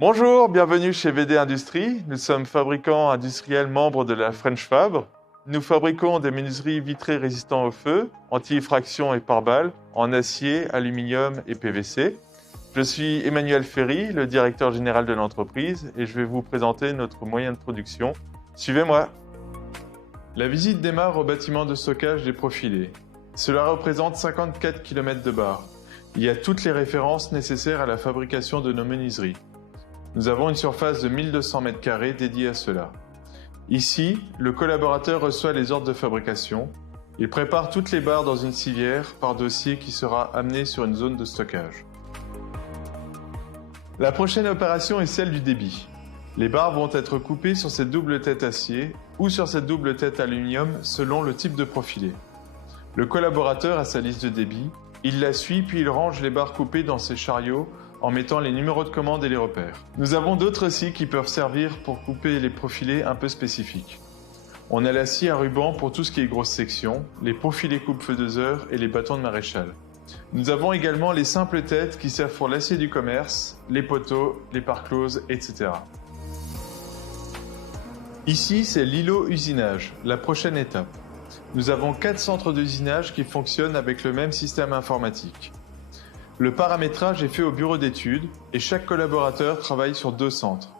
Bonjour, bienvenue chez VD Industries. Nous sommes fabricants industriels membres de la French Fab. Nous fabriquons des menuiseries vitrées résistantes au feu, anti-effraction et pare-balles, en acier, aluminium et PVC. Je suis Emmanuel Ferry, le directeur général de l'entreprise, et je vais vous présenter notre moyen de production. Suivez-moi. La visite démarre au bâtiment de stockage des profilés. Cela représente 54 km de barres. Il y a toutes les références nécessaires à la fabrication de nos menuiseries. Nous avons une surface de 1200 m² dédiée à cela. Ici, le collaborateur reçoit les ordres de fabrication. Il prépare toutes les barres dans une civière par dossier qui sera amené sur une zone de stockage. La prochaine opération est celle du débit. Les barres vont être coupées sur cette double tête acier ou sur cette double tête aluminium selon le type de profilé. Le collaborateur a sa liste de débit, il la suit puis il range les barres coupées dans ses chariots en mettant les numéros de commande et les repères. Nous avons d'autres scies qui peuvent servir pour couper les profilés un peu spécifiques. On a la scie à ruban pour tout ce qui est grosse section, les profilés coupe-feu 2 heures et les bâtons de maréchal. Nous avons également les simples têtes qui servent pour l'acier du commerce, les poteaux, les pare-closes, etc. Ici, c'est l'îlot usinage, la prochaine étape. Nous avons 4 centres d'usinage qui fonctionnent avec le même système informatique. Le paramétrage est fait au bureau d'études et chaque collaborateur travaille sur 2 centres.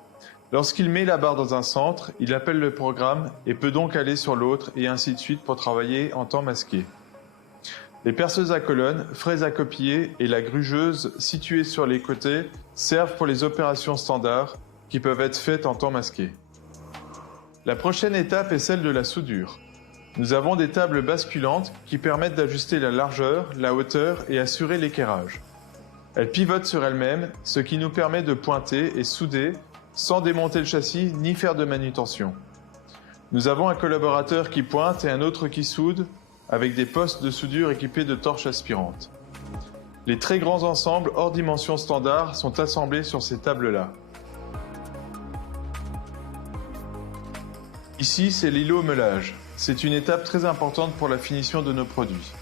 Lorsqu'il met la barre dans un centre, il appelle le programme et peut donc aller sur l'autre et ainsi de suite pour travailler en temps masqué. Les perceuses à colonnes, fraises à copier et la grugeuse située sur les côtés servent pour les opérations standards qui peuvent être faites en temps masqué. La prochaine étape est celle de la soudure. Nous avons des tables basculantes qui permettent d'ajuster la largeur, la hauteur et assurer l'équerrage. Elles pivotent sur elles-mêmes, ce qui nous permet de pointer et souder sans démonter le châssis ni faire de manutention. Nous avons un collaborateur qui pointe et un autre qui soude avec des postes de soudure équipés de torches aspirantes. Les très grands ensembles hors dimension standard sont assemblés sur ces tables-là. Ici, c'est l'îlot meulage. C'est une étape très importante pour la finition de nos produits.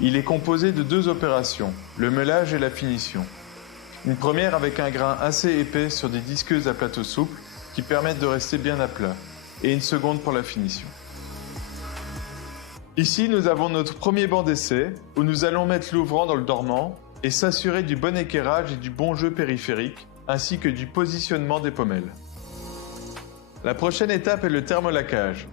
Il est composé de 2 opérations, le meulage et la finition. Une première avec un grain assez épais sur des disqueuses à plateau souple qui permettent de rester bien à plat, et une seconde pour la finition. Ici, nous avons notre premier banc d'essai où nous allons mettre l'ouvrant dans le dormant et s'assurer du bon équerrage et du bon jeu périphérique, ainsi que du positionnement des pommelles. La prochaine étape est le thermolaquage.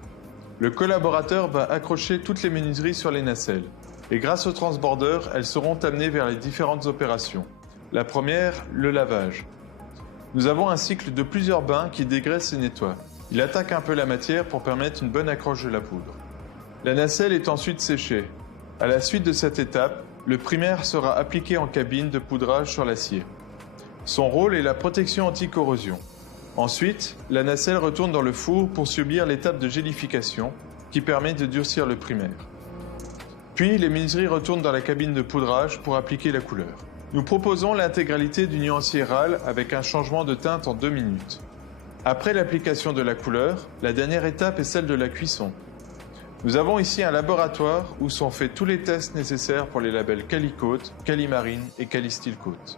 Le collaborateur va accrocher toutes les menuiseries sur les nacelles et grâce au transborder, elles seront amenées vers les différentes opérations. La première, le lavage. Nous avons un cycle de plusieurs bains qui dégraissent et nettoient. Il attaque un peu la matière pour permettre une bonne accroche de la poudre. La nacelle est ensuite séchée. À la suite de cette étape, le primaire sera appliqué en cabine de poudrage sur l'acier. Son rôle est la protection anti-corrosion. Ensuite, la nacelle retourne dans le four pour subir l'étape de gélification qui permet de durcir le primaire. Puis, les menuiseries retournent dans la cabine de poudrage pour appliquer la couleur. Nous proposons l'intégralité du nuancier RAL avec un changement de teinte en 2 minutes. Après l'application de la couleur, la dernière étape est celle de la cuisson. Nous avons ici un laboratoire où sont faits tous les tests nécessaires pour les labels Calicote, Calimarine et Calistylcote.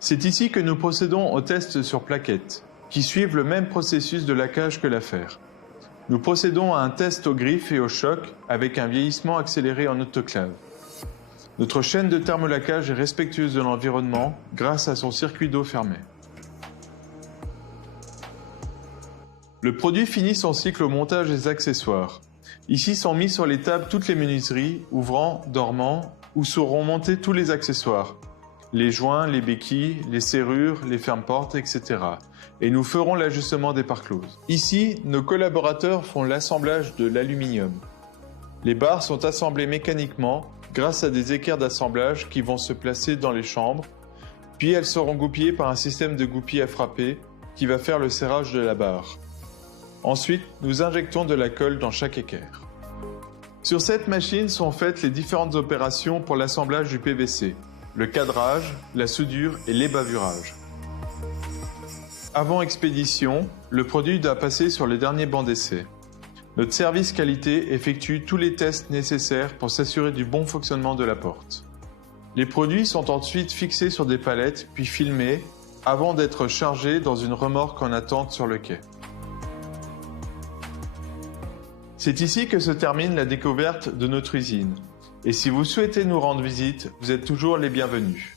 C'est ici que nous procédons aux tests sur plaquettes, qui suivent le même processus de laquage que la fer. Nous procédons à un test au griffe et au choc avec un vieillissement accéléré en autoclave. Notre chaîne de thermolaquage est respectueuse de l'environnement grâce à son circuit d'eau fermé. Le produit finit son cycle au montage des accessoires. Ici sont mis sur les tables toutes les menuiseries, ouvrants, dormants, où seront montés tous les accessoires. Les joints, les béquilles, les serrures, les ferme-portes, etc. Et nous ferons l'ajustement des pare-closes. Ici, nos collaborateurs font l'assemblage de l'aluminium. Les barres sont assemblées mécaniquement grâce à des équerres d'assemblage qui vont se placer dans les chambres, puis elles seront goupillées par un système de goupille à frapper qui va faire le serrage de la barre. Ensuite, nous injectons de la colle dans chaque équerre. Sur cette machine sont faites les différentes opérations pour l'assemblage du PVC. Le cadrage, la soudure et l'ébavurage. Avant expédition, le produit doit passer sur le dernier banc d'essai. Notre service qualité effectue tous les tests nécessaires pour s'assurer du bon fonctionnement de la porte. Les produits sont ensuite fixés sur des palettes puis filmés avant d'être chargés dans une remorque en attente sur le quai. C'est ici que se termine la découverte de notre usine. Et si vous souhaitez nous rendre visite, vous êtes toujours les bienvenus.